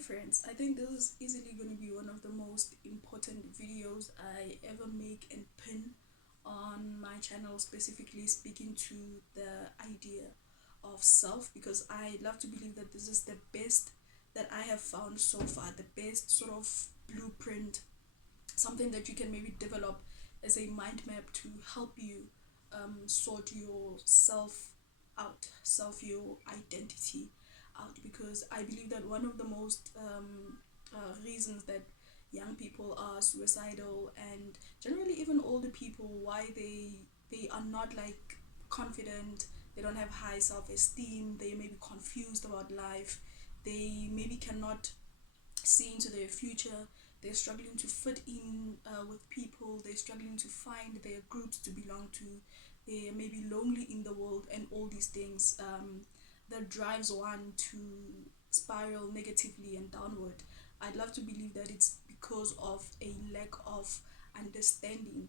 friends, I think this is easily going to be one of the most important videos I ever make and pin on my channel, specifically speaking to the idea of self, because I love to believe that this is the best that I have found so far, the best sort of blueprint, something that you can maybe develop as a mind map to help you sort yourself out, self your identity out, because I believe that one of the most reasons that young people are suicidal, and generally even older people, why they are not like confident, they don't have high self-esteem, they may be confused about life, they maybe cannot see into their future, they're struggling to fit in with people, they're struggling to find their groups to belong to, they may be lonely in the world, and all these things that drives one to spiral negatively and downward. I'd love to believe that it's because of a lack of understanding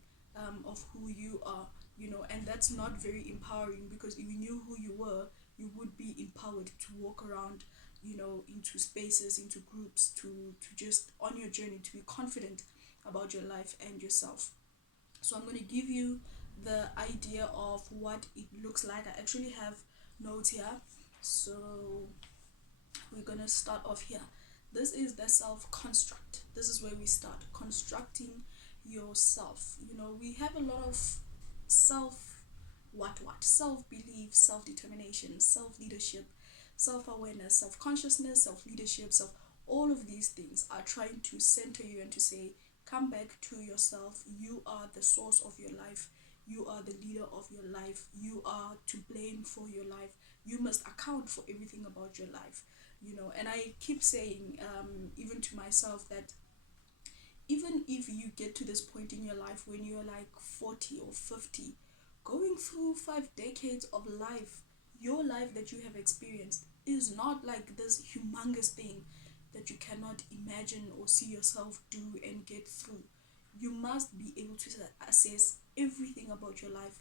of who you are, and that's not very empowering, because if you knew who you were, you would be empowered to walk around, into spaces, into groups, to just on your journey, to be confident about your life and yourself. So I'm going to give you the idea of what it looks like. I actually have notes here, so we're going to start off here. This is the self construct. This is where we start constructing yourself. We have a lot of self, what self belief, self determination, self leadership, self awareness, self consciousness, self leadership, self, all of these things are trying to center you and to say, come back to yourself. You are the source of your life. You are the leader of your life. You are to blame for your life. You must account for everything about your life. And I keep saying, even to myself, that even if you get to this point in your life when you're like 40 or 50, going through 5 decades of life, your life that you have experienced is not like this humongous thing that you cannot imagine or see yourself do and get through. You must be able to assess everything about your life,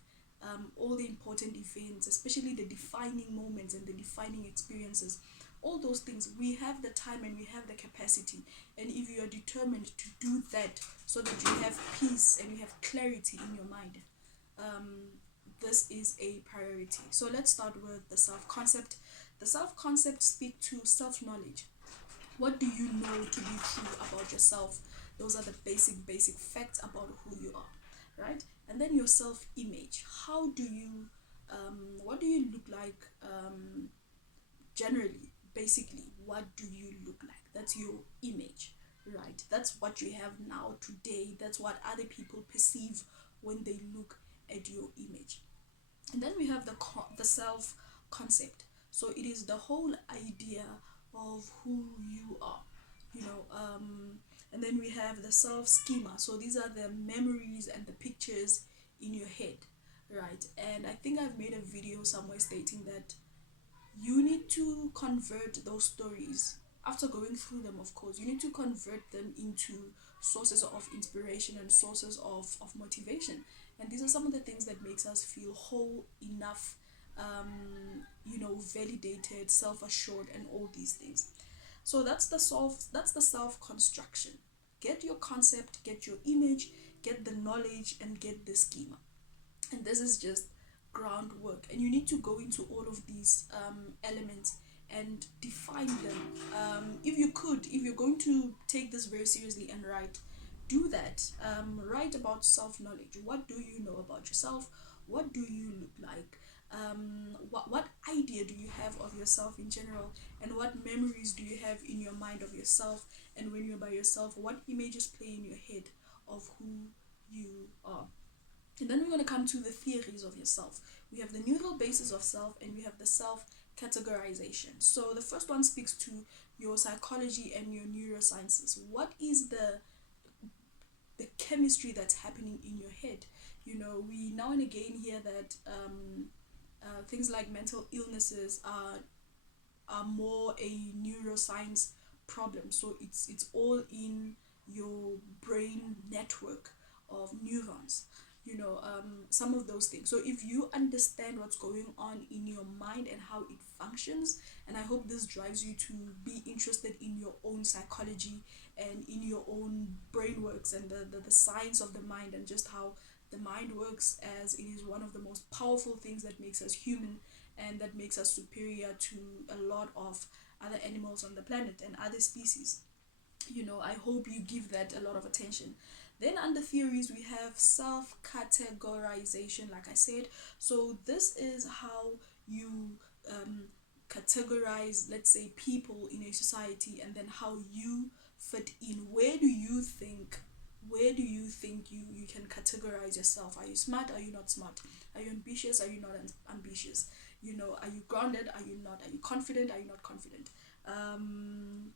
all the important events, especially the defining moments and the defining experiences. All those things, we have the time and we have the capacity. And if you are determined to do that so that you have peace and you have clarity in your mind, this is a priority. So let's start with the self concept. The self concept speak to self knowledge. What do you know to be true about yourself? Those are the basic facts about who you are, right? And then your self image. How do you what do you look like, generally, basically, what do you look like? That's your image, right? That's what you have now today. That's what other people perceive when they look at your image. And then we have the self concept. So it is the whole idea of who you are, you know. And then we have the self schema. So these are the memories and the pictures in your head, right? And I think I've made a video somewhere stating that you need to convert those stories, after going through them, of course, you need to convert them into sources of inspiration and sources of motivation. And these are some of the things that makes us feel whole enough, validated, self-assured, and all these things. So that's the self construction. Get your concept, get your image, get the knowledge, and get the schema. And this is just groundwork, and you need to go into all of these elements and define them. If you're going to take this very seriously and write, do that. Write about self-knowledge. What do you know about yourself? What do you look like? What idea do you have of yourself in general, and what memories do you have in your mind of yourself? And when you're by yourself, what images play in your head of who you are? And then we're going to come to the theories of yourself. We have the neural basis of self, and we have the self categorization. So the first one speaks to your psychology and your neurosciences. What is the chemistry that's happening in your head? We now and again hear that things like mental illnesses are more a neuroscience problem. So it's all in your brain network of neurons. some of those things. So if you understand what's going on in your mind and how it functions, and I hope this drives you to be interested in your own psychology and in your own brain works and the science of the mind, and just how the mind works, as it is one of the most powerful things that makes us human and that makes us superior to a lot of other animals on the planet and other species. I hope you give that a lot of attention. Then under theories, we have self-categorization, like I said. So this is how you categorize, let's say, people in a society, and then how you fit in. Where do you think you can categorize yourself? Are you smart? Are you not smart? Are you ambitious? Are you not ambitious? Are you grounded? Are you not? Are you confident? Are you not confident? um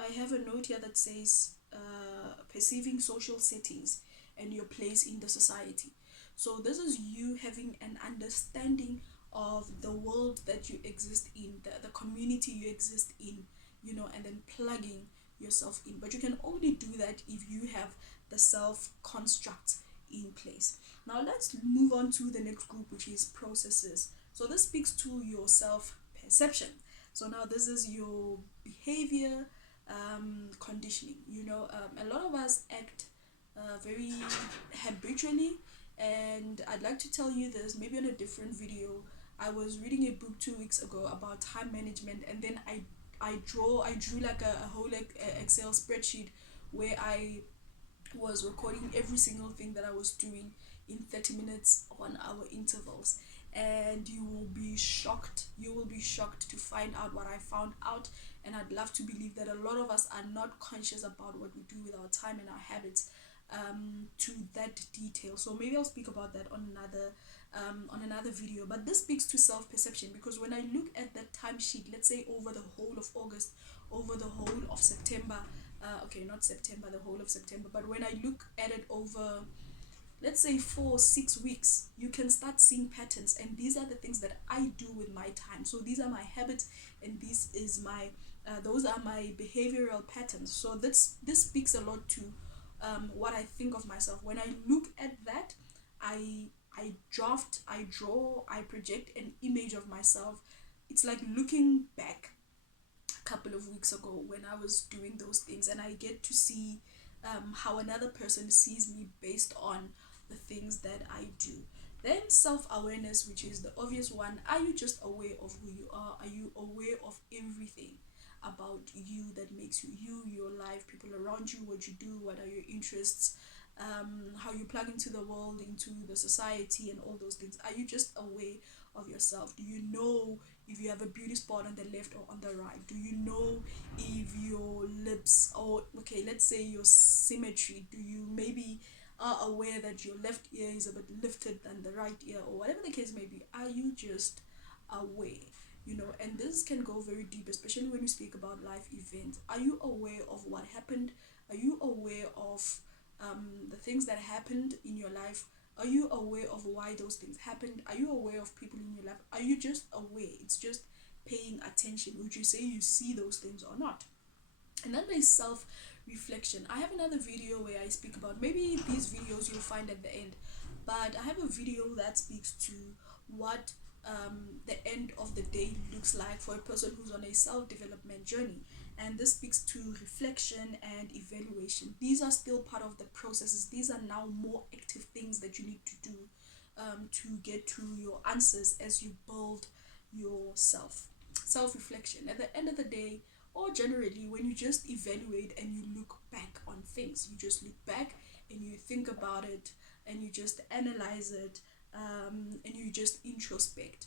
I have a note here that says perceiving social settings and your place in the society. So this is you having an understanding of the world that you exist in, the community you exist in, and then plugging yourself in. But you can only do that if you have the self construct in place. Now let's move on to the next group, which is processes. So this speaks to your self perception. So now this is your behavior, conditioning. A lot of us act very habitually, and I'd like to tell you this maybe on a different video. I was reading a book 2 weeks ago about time management, and then I drew like a whole like Excel spreadsheet where I was recording every single thing that I was doing in 30 minutes 1 hour intervals. And you will be shocked to find out what I found out. And I'd love to believe that a lot of us are not conscious about what we do with our time and our habits to that detail. So maybe I'll speak about that on another video. But this speaks to self-perception, because when I look at that timesheet, let's say over the whole of August, over the whole of September, okay, not September, the whole of September, but when I look at it over, let's say, 4 6 weeks, you can start seeing patterns. And these are the things that I do with my time. So these are my habits, and those are my behavioral patterns. So this speaks a lot to what I think of myself. When I look at that, I draft, I draw, I project an image of myself. It's like looking back a couple of weeks ago when I was doing those things, and I get to see how another person sees me based on the things that I do. Then self-awareness, which is the obvious one. Are you just aware of who you are? Are you aware of everything about you that makes you you, your life, people around you, what you do, what are your interests, how you plug into the world, into the society, and all those things? Are you just aware of yourself? Do you know if you have a beauty spot on the left or on the right? Do you know if your lips, or okay, let's say your symmetry, do you maybe are aware that your left ear is a bit lifted than the right ear, or whatever the case may be? Are you just aware? And this can go very deep, especially when you speak about life events. Are you aware of what happened? Are you aware of the things that happened in your life? Are you aware of why those things happened? Are you aware of people in your life? Are you just aware? It's just paying attention. Would you say you see those things or not? And then there's self reflection. I have another video where I speak about, maybe these videos you'll find at the end, but I have a video that speaks to what the end of the day looks like for a person who's on a self development journey. And this speaks to reflection and evaluation. These are still part of the processes. These are now more active things that you need to do to get to your answers as you build yourself. Self reflection. At the end of the day, or generally, when you just evaluate and you look back on things, you just look back and you think about it, and you just analyze it, and you just introspect.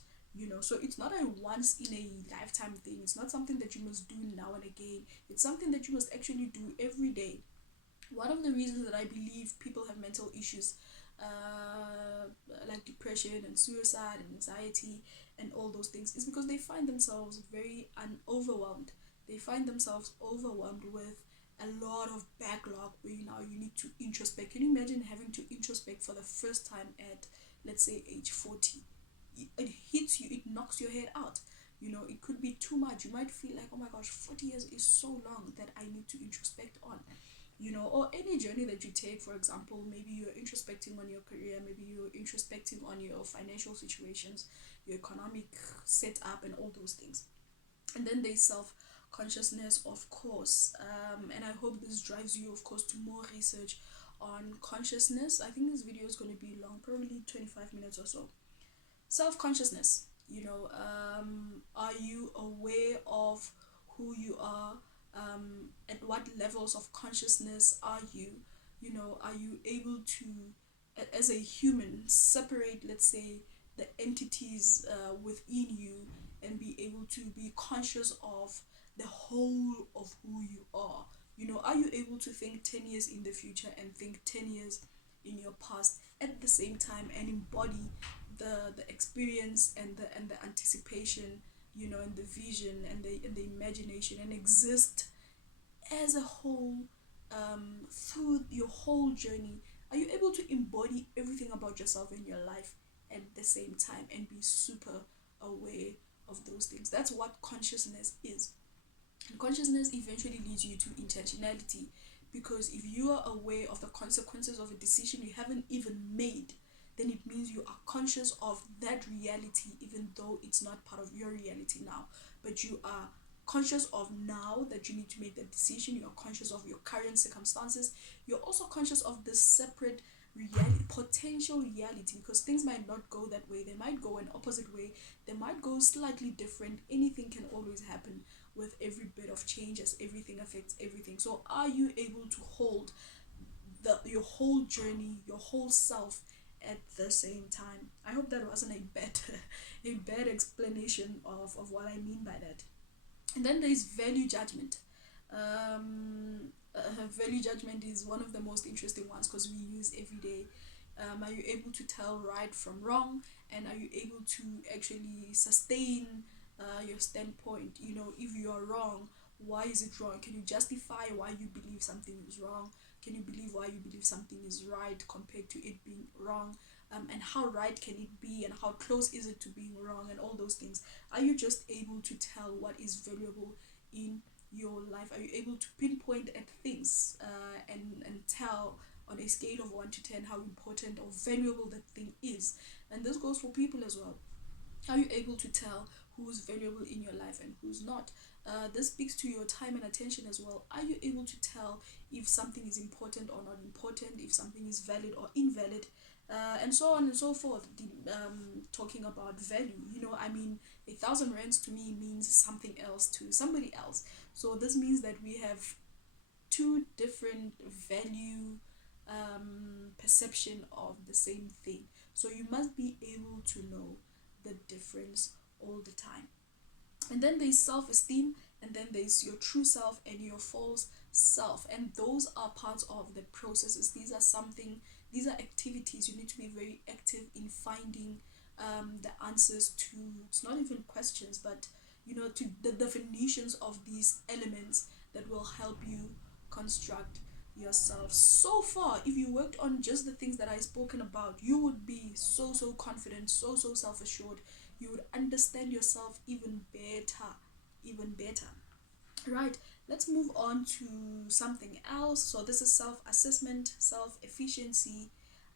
So it's not a once in a lifetime thing. It's not something that you must do now and again. It's something that you must actually do every day. One of the reasons that I believe people have mental issues, like depression and suicide and anxiety and all those things, is because they find themselves very overwhelmed. They find themselves overwhelmed with a lot of backlog, where now you need to introspect. Can you imagine having to introspect for the first time at, let's say, age 40? It hits you, it knocks your head out. It could be too much. You might feel like, oh my gosh, 40 years is so long that I need to introspect on. Or any journey that you take. For example, maybe you're introspecting on your career, maybe you're introspecting on your financial situations, your economic setup, and all those things. And then there's self consciousness, of course. And I hope this drives you, of course, to more research on consciousness. I think this video is going to be long, probably 25 minutes or so. Self consciousness, are you aware of who you are? At what levels of consciousness are you? Are you able to, as a human, separate, let's say, the entities within you, and be able to be conscious of the whole of who you are? Are you able to think 10 years in the future and think 10 years in your past at the same time, and embody the experience and the anticipation, and the vision and the imagination, and exist as a whole through your whole journey? Are you able to embody everything about yourself in your life at the same time and be super aware of those things? That's what consciousness is. And consciousness eventually leads you to intentionality, because if you are aware of the consequences of a decision you haven't even made, then it means you are conscious of that reality, even though it's not part of your reality now. But you are conscious of now that you need to make that decision. You're conscious of your current circumstances. You're also conscious of the separate reality, potential reality, because things might not go that way. They might go an opposite way. They might go slightly different. Anything can always happen with every bit of change, as everything affects everything. So are you able to hold your whole journey, your whole self at the same time? I hope that wasn't a bad a bad explanation of what I mean by that. And then there's value judgment. Value judgment is one of the most interesting ones, because we use every day. Are you able to tell right from wrong, and are you able to actually sustain your standpoint? If you are wrong, why is it wrong? Can you justify why you believe something is wrong? Can you believe why you believe something is right compared to it being wrong? And how right can it be, and how close is it to being wrong, and all those things? Are you just able to tell what is valuable in your life? Are you able to pinpoint at things, and tell on a scale of 1 to 10 how important or valuable that thing is? And this goes for people as well. Are you able to tell who's valuable in your life and who's not? This speaks to your time and attention as well. Are you able to tell if something is important or not important, if something is valid or invalid, and so on and so forth? Talking about value, I mean, 1,000 rands to me means something else to somebody else. So this means that we have two different value perception of the same thing. So you must be able to know the difference all the time. And then there's self-esteem, and then there's your true self and your false self, and those are parts of the processes. These are activities. You need to be very active in finding the answers to, it's not even questions, but to the definitions of these elements that will help you construct yourself. So far, if you worked on just the things that I spoken about, you would be so confident, so self-assured. You would understand yourself even better. Right, let's move on to something else. So this is self-assessment, self-efficiency,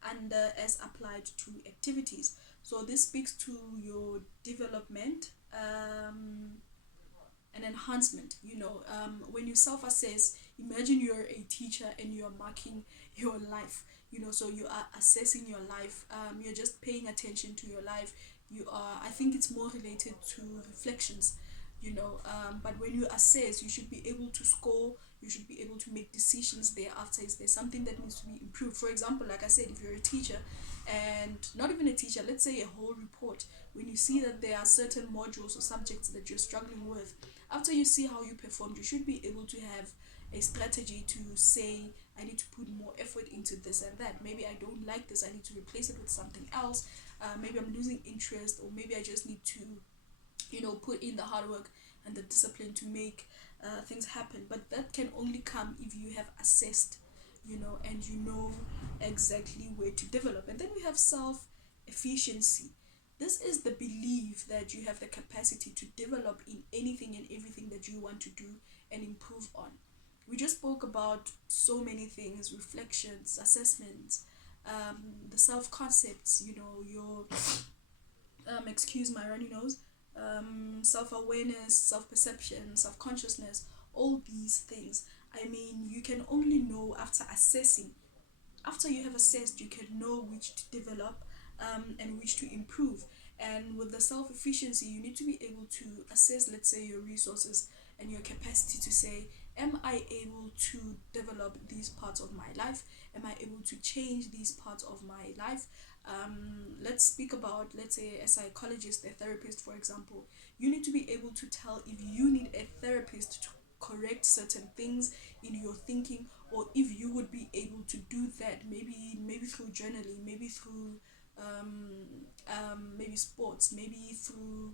and as applied to activities. So this speaks to your development and enhancement. When you self-assess, imagine you're a teacher and you're marking your life. So you are assessing your life. You're just paying attention to your life. I think it's more related to reflections. But when you assess, you should be able to score. You should be able to make decisions thereafter. Is there something that needs to be improved? For example, like I said, if you're a teacher, and not even a teacher, let's say a whole report, when you see that there are certain modules or subjects that you're struggling with, after you see how you performed, you should be able to have a strategy to say, I need to put more effort into this and that. Maybe I don't like this, I need to replace it with something else. Maybe I'm losing interest, or maybe I just need to put in the hard work and the discipline to make things happen. But that can only come if you have assessed, and you know exactly where to develop. And then we have self efficiency. This is the belief that you have the capacity to develop in anything and everything that you want to do and improve on. We just spoke about so many things: reflections, assessments, the self concepts, your excuse my runny nose, self awareness, self perception, self consciousness, all these things. I mean, you can only know after assessing. After you have assessed, you can know which to develop, and which to improve. And with the self efficiency, you need to be able to assess, let's say, your resources and your capacity to say, am I able to develop these parts of my life? Am I able to change these parts of my life? Let's speak about, let's say, a psychologist, a therapist, for example. You need to be able to tell if you need a therapist to correct certain things in your thinking, or if you would be able to do that, maybe through journaling, maybe through maybe sports, maybe through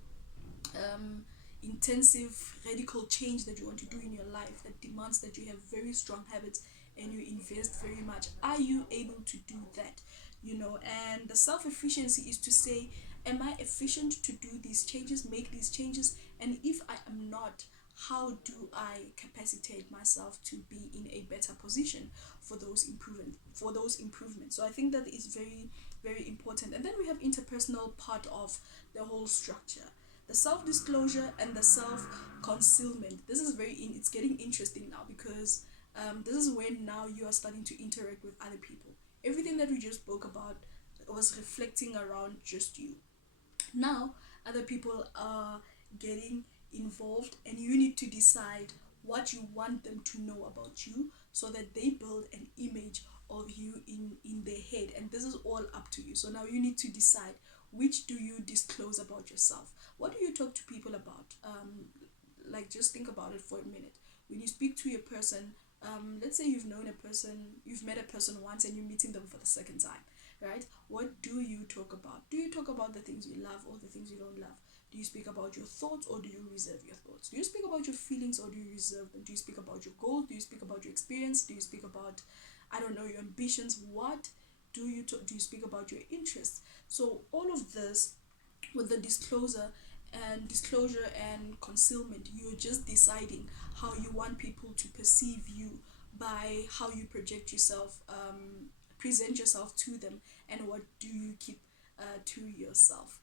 um, intensive radical change that you want to do in your life that demands that you have very strong habits and you invest very much. Are you able to do that? And the self efficiency is to say, am I efficient to do these changes, make these changes? And if I am not, how do I capacitate myself to be in a better position for those improvements? So I think that is very, very important. And then we have interpersonal part of the whole structure, the self disclosure and the self concealment. This is it's getting interesting now, because this is when now you are starting to interact with other people. Everything that we just spoke about was reflecting around just you. Now other people are getting involved, and you need to decide what you want them to know about you, so that they build an image of you in their head, and this is all up to you. So now you need to decide, which do you disclose about yourself? What do you talk to people about? Like, just think about it for a minute. When you speak to a person, let's say you've met a person once and you're meeting them for the second time, right? What do you talk about? Do you talk about the things you love or the things you don't love? Do you speak about your thoughts, or do you reserve your thoughts? Do you speak about your feelings, or do you reserve them? Do you speak about your goals? Do you speak about your experience? Do you speak about, I don't know, your ambitions? What do you speak about your interests? So all of this, with the disclosure and concealment, you're just deciding how you want people to perceive you by how you project yourself, present yourself to them, and what do you keep to yourself.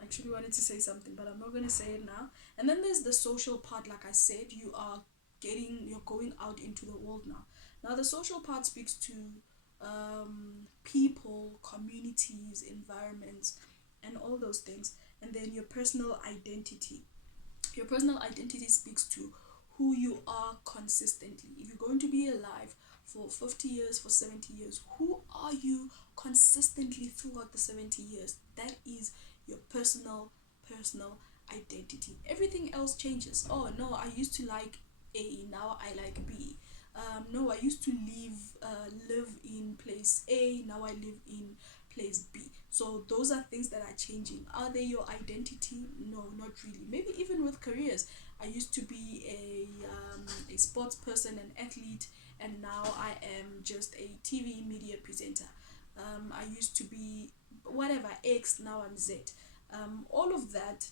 I actually wanted to say something, but I'm not going to say it now. And then there's the social part. Like I said, you're going out into the world now. Now the social part speaks to people, communities, environments, and all those things. And then your personal identity. Your personal identity speaks to who you are consistently. If you're going to be alive for 50 years, for 70 years, who are you consistently throughout the 70 years? That is your personal identity. Everything else changes. Oh no, I used to like A, now I like B. No, I used to live in place A, now I live in place B. So those are things that are changing. Are they your identity? No, not really. Maybe even with careers. I used to be a sports person, an athlete, and now I am just a TV media presenter. I used to be whatever X, now I'm Z. All of that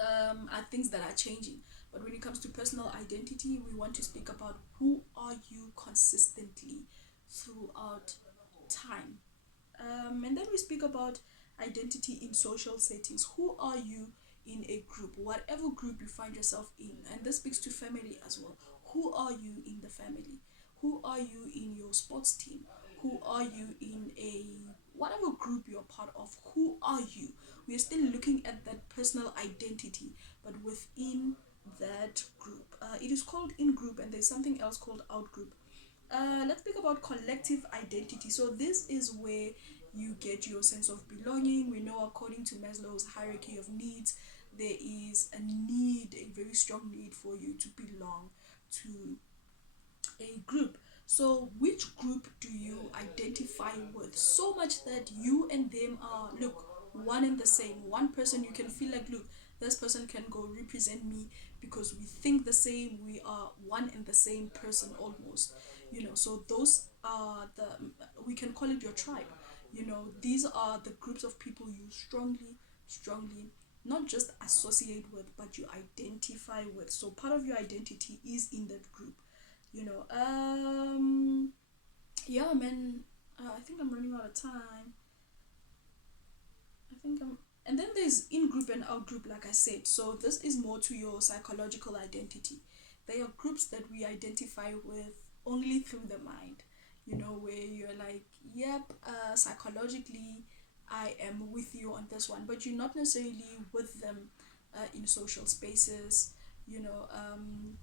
are things that are changing. But when it comes to personal identity, we want to speak about who are you consistently throughout time. And then we speak about identity in social settings. Who are you in a group, whatever group you find yourself in? And this speaks to family as well. Who are you in the family? Who are you in your sports team? Who are you in a whatever group you're part of? Who are you? We are still looking at that personal identity, but within that group. It is called in group, and there's something else called out group. Let's speak about collective identity. So this is where you get your sense of belonging. We know, according to Maslow's hierarchy of needs, there is a very strong need for you to belong to a group. So which group do you identify with? So much that you and them are, look, one and the same. One person you can feel like, look, this person can go represent me because we think the same, we are one and the same person almost. So those are we can call it your tribe. These are the groups of people you strongly not just associate with, but you identify with. So part of your identity is in that group. you know um yeah, man. I think I'm running out of time. I think I'm And then there's in group and out group, like I said. So this is more to your psychological identity. They are groups that we identify with only through the mind, where you're like, yep, psychologically I am with you on this one, but you're not necessarily with them in social spaces. you know um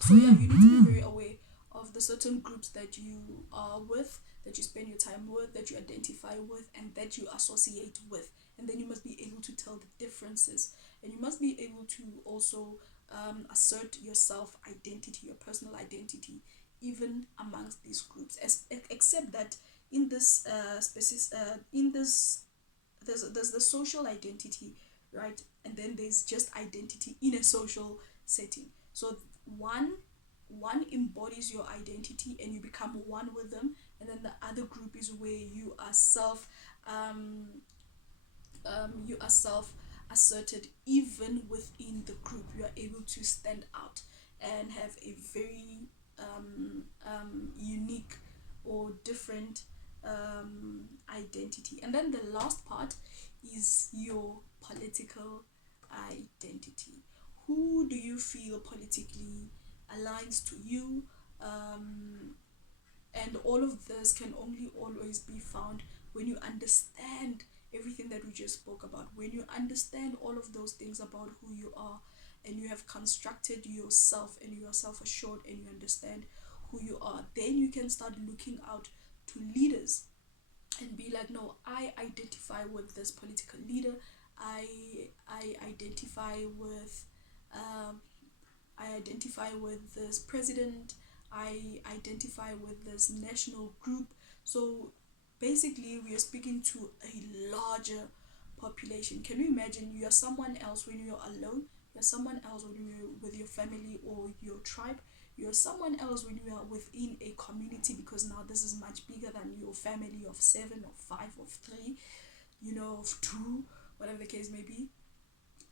so yeah, you need to be very aware of the certain groups that you are with, that you spend your time with, that you identify with, and that you associate with. And then you must be able to tell the differences, and you must be able to also assert your self identity, your personal identity, even amongst these groups. Except that in this in this there's the social identity, right? And then there's just identity in a social setting. So one one embodies your identity and you become one with them, and then the other group is where um, you are self asserted. Even within the group, you are able to stand out and have a very unique or different identity. And then the last part is your political identity. Who do you feel politically aligns to you? Um, and all of this can only always be found when you understand everything that we just spoke about. When you understand all of those things about who you are, and you have constructed yourself, and you are self assured, and you understand who you are, then you can start looking out to leaders and be like, no, I identify with this political leader. I identify with um, I identify with this president. I identify with this national group. So basically, we are speaking to a larger population. Can you imagine? You are someone else when you're alone. You're someone else when you're with your family or your tribe. You're someone else when you are within a community, because now this is much bigger than your family of seven, of five, of three, of two, whatever the case may be.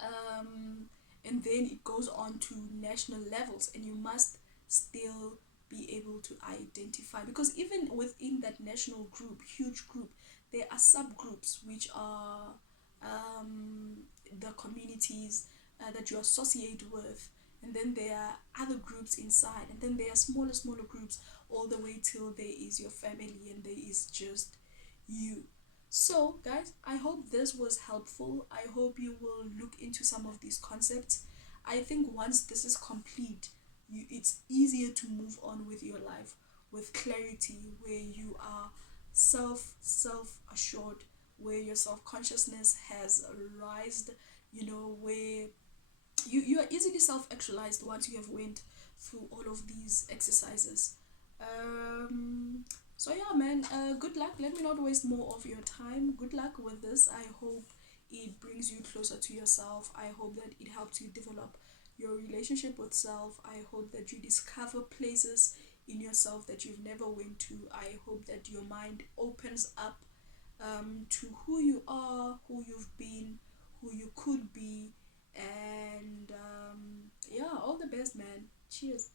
um, and then it goes on to national levels, and you must still be able to identify, because even within that national group, huge group, there are subgroups, which are the communities that you associate with, and then there are other groups inside, and then there are smaller groups, all the way till there is your family and there is just you. So, guys, I hope this was helpful. I hope you will look into some of these concepts. I think once this is complete, it's easier to move on with your life with clarity, where you are self assured, where your self consciousness has rised, where you are easily self actualized once you have went through all of these exercises. So yeah, man. Good luck. Let me not waste more of your time. Good luck with this. I hope it brings you closer to yourself. I hope that it helps you develop your relationship with self. I hope that you discover places in yourself that you've never went to. I hope that your mind opens up to who you are, who you've been, who you could be, and yeah, all the best, man. Cheers.